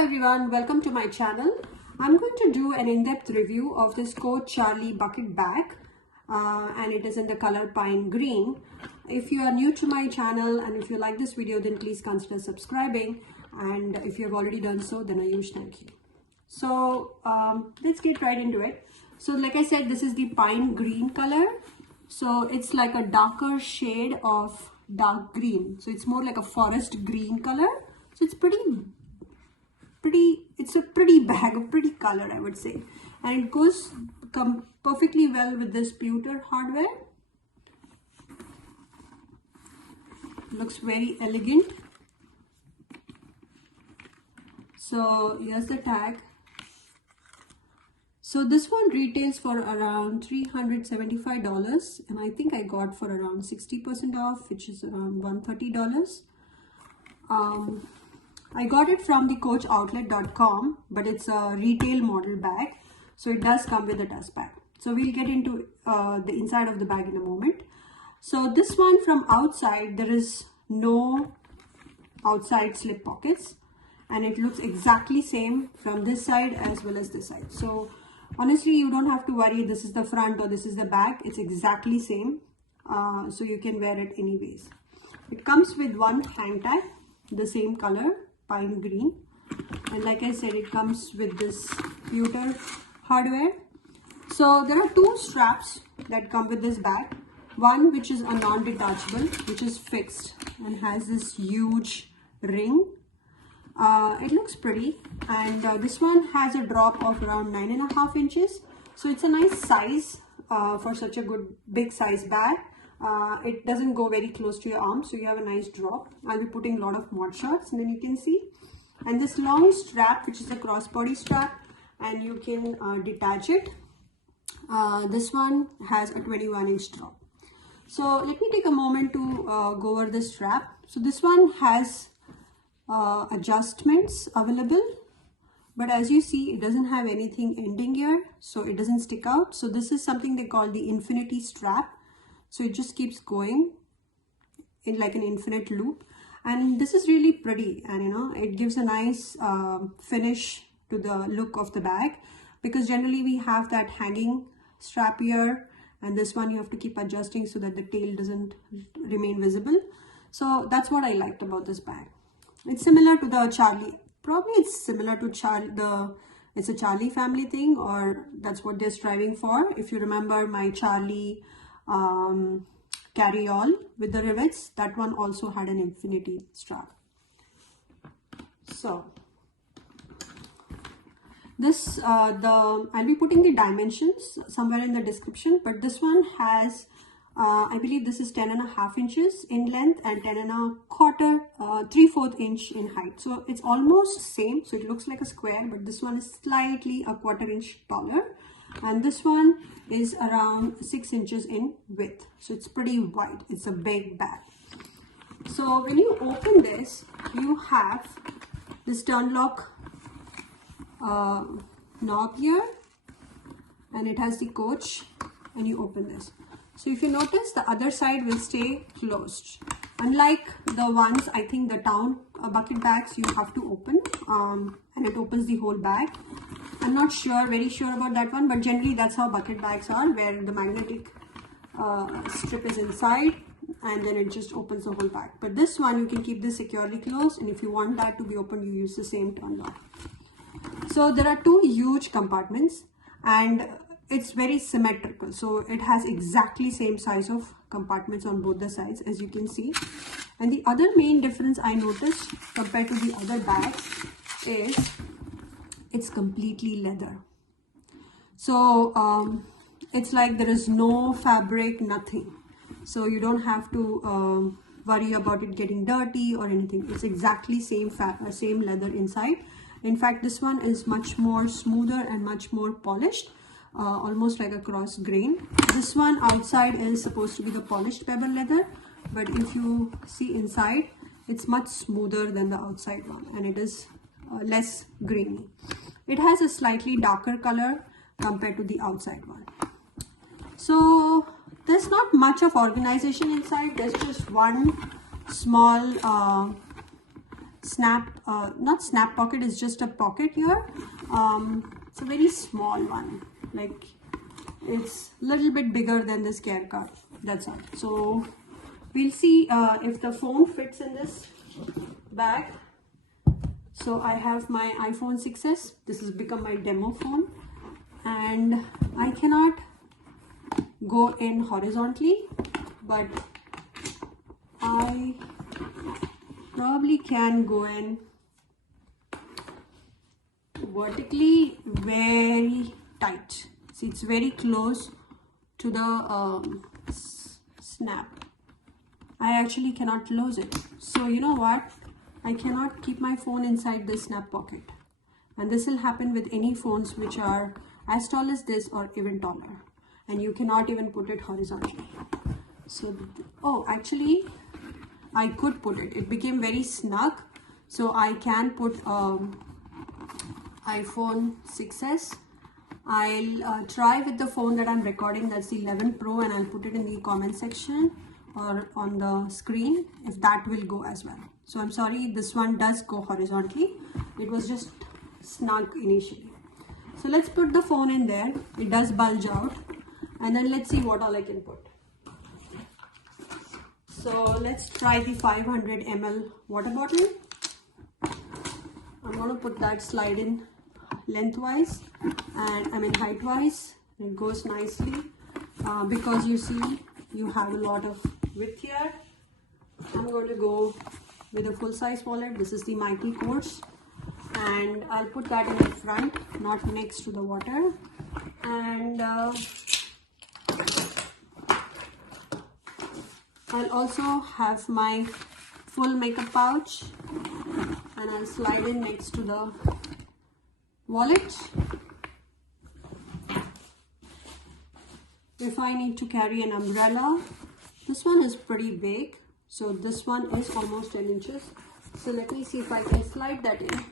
everyone, welcome to my channel. I'm going to do an in-depth review of this Coach Charlie bucket bag and it is in the color pine green. If you are new to my channel and if you like this video, then please consider subscribing, and if you have already done so, then a huge thank you. So let's get right into it. So like I said, this is the pine green color. So it's like a darker shade of dark green. So it's more like a forest green color. So it's it's a pretty bag, a pretty color, I would say, and it goes perfectly well with this pewter hardware. Looks very elegant. So here's the tag. So this one retails for around $375, and I think I got for around 60% off, which is around $130. I got it from the coachoutlet.com, but it's a retail model bag, so it does come with a dust bag. So we'll get into the inside of the bag in a moment. So this one, from outside, there is no outside slip pockets, and it looks exactly same from this side as well as this side. So honestly, you don't have to worry this is the front or this is the back. It's exactly same, so you can wear it anyways. It comes with one hang tag, the same color, pine green, and like I said, it comes with this pewter hardware. So there are two straps that come with this bag. One which is a non-detachable, which is fixed and has this huge ring. It looks pretty, and this one has a drop of around 9.5 inches. So it's a nice size for such a big size bag. It doesn't go very close to your arm, so you have a nice drop. I'll be putting a lot of mod shots, and then you can see. And this long strap, which is a crossbody strap, and you can detach it. This one has a 21-inch drop. So let me take a moment to go over the strap. So this one has adjustments available, but as you see, it doesn't have anything ending here, so it doesn't stick out. So this is something they call the infinity strap. So it just keeps going in like an infinite loop, and this is really pretty, and it gives a nice finish to the look of the bag, because generally we have that hanging strap here, and this one you have to keep adjusting so that the tail doesn't remain visible. So that's what I liked about this bag. It's similar to the Charlie, probably it's similar to it's a Charlie family thing, or that's what they're striving for. If you remember my Charlie carry-all with the rivets, that one also had an infinity strap. So this I'll be putting the dimensions somewhere in the description, but this one has I believe this is 10.5 inches in length and 3/4 inch in height. So it's almost same, so it looks like a square, but this one is slightly a 1/4 inch taller, and this one is around 6 inches in width. So it's pretty wide. It's a big bag. So when you open this, you have this turn lock knob here, and it has the Coach, and you open this. So if you notice, the other side will stay closed. Unlike the ones, I think the town bucket bags, you have to open and it opens the whole bag. I'm not very sure about that one, but generally that's how bucket bags are, where the magnetic strip is inside and then it just opens the whole bag. But this one, you can keep this securely closed, and if you want that to be opened, you use the same turn lock. So there are two huge compartments, and it's very symmetrical. So it has exactly same size of compartments on both the sides, as you can see. And the other main difference I noticed compared to the other bags is it's completely leather. So it's like there is no fabric, nothing. So you don't have to worry about it getting dirty or anything. It's exactly same leather inside. In fact, this one is much more smoother and much more polished, almost like a cross grain. This one outside is supposed to be the polished pebble leather, but if you see inside, it's much smoother than the outside one, and it is less grainy. It has a slightly darker color compared to the outside one. So there's not much of organization inside. There's just one small not snap pocket, it's just a pocket here. It's a very small one, like it's a little bit bigger than this care card, that's all. So we'll see if the phone fits in this bag. So I have my iPhone 6s. This has become my demo phone, and I cannot go in horizontally, but I probably can go in vertically very tight. See, it's very close to the snap. I actually cannot close it. So you know what? I cannot keep my phone inside this snap pocket. And this will happen with any phones which are as tall as this or even taller. And you cannot even put it horizontally. So, oh, actually, I could put it. It became very snug. So I can put iPhone 6s. I'll try with the phone that I'm recording, that's the 11 Pro, and I'll put it in the comment section or on the screen if that will go as well. So I'm sorry, this one does go horizontally. It was just snug initially. So let's put the phone in there. It does bulge out, and then let's see what all I can put. So let's try the 500 ml water bottle. I'm going to put that slide in lengthwise, and I mean heightwise. It goes nicely because you see you have a lot of width here. I'm going to go with a full-size wallet. This is the Michael Kors, and I'll put that in the front, not next to the water. And I'll also have my full makeup pouch, and I'll slide in next to the wallet. If I need to carry an umbrella, this one is pretty big, so this one is almost 10 inches. So let me see if I can slide that in,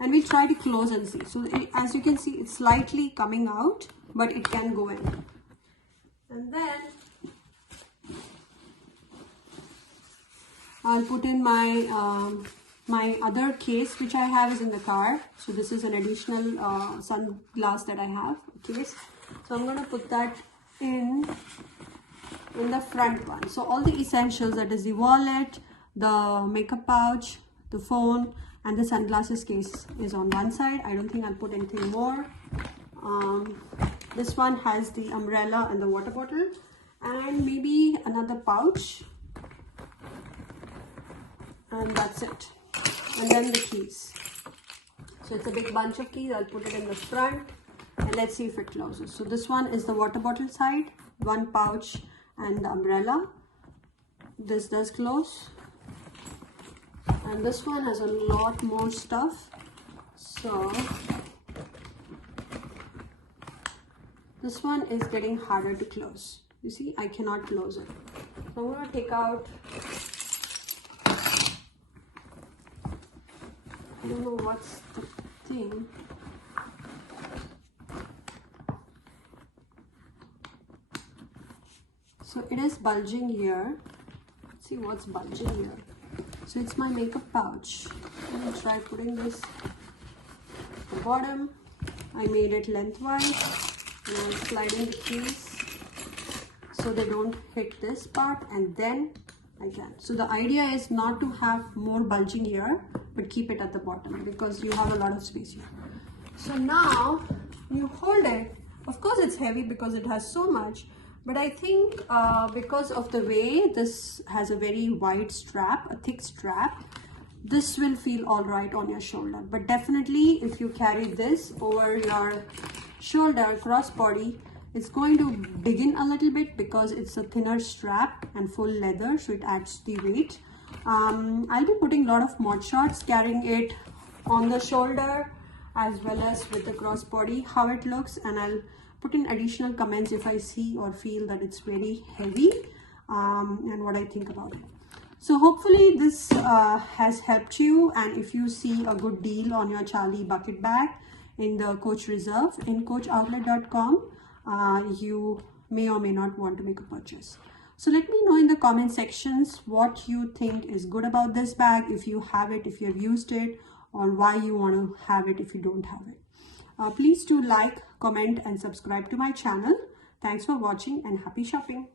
and we try to close and see. So as you can see, it's slightly coming out, but it can go in. And then I'll put in my my other case, which I have is in the car. So this is an additional sunglass that I have, case. So I'm going to put that in the front one. So all the essentials, that is the wallet, the makeup pouch, the phone, and the sunglasses case is on one side. I don't think I'll put anything more. This one has the umbrella and the water bottle, and maybe another pouch, and that's it. And then the keys. So it's a big bunch of keys. I'll put it in the front, and let's see if it closes. So this one is the water bottle side, one pouch and the umbrella. This does close, and this one has a lot more stuff. So this one is getting harder to close. You see, I cannot close it. So I'm going to take out, I don't know what's the thing. So it is bulging here. Let's see what's bulging here. So it's my makeup pouch. I'm going to try putting this at the bottom. I made it lengthwise, and I'll slide in the keys so they don't hit this part, and then I can. So the idea is not to have more bulging here, but keep it at the bottom because you have a lot of space here. So now you hold it. Of course it's heavy because it has so much, but I think because of the way this has a very wide strap, a thick strap, this will feel all right on your shoulder. But definitely if you carry this over your shoulder, crossbody, it's going to dig in a little bit because it's a thinner strap and full leather, so it adds the weight. I'll be putting a lot of mod shots, carrying it on the shoulder as well as with the crossbody, how it looks, and I'll put in additional comments if I see or feel that it's very heavy and what I think about it. So hopefully this has helped you, and if you see a good deal on your Charlie bucket bag in the Coach Reserve in coachoutlet.com, you may or may not want to make a purchase. So let me know in the comment sections what you think is good about this bag, if you have it, if you have used it, or why you want to have it if you don't have it. Please do like, comment and subscribe to my channel. Thanks for watching and happy shopping.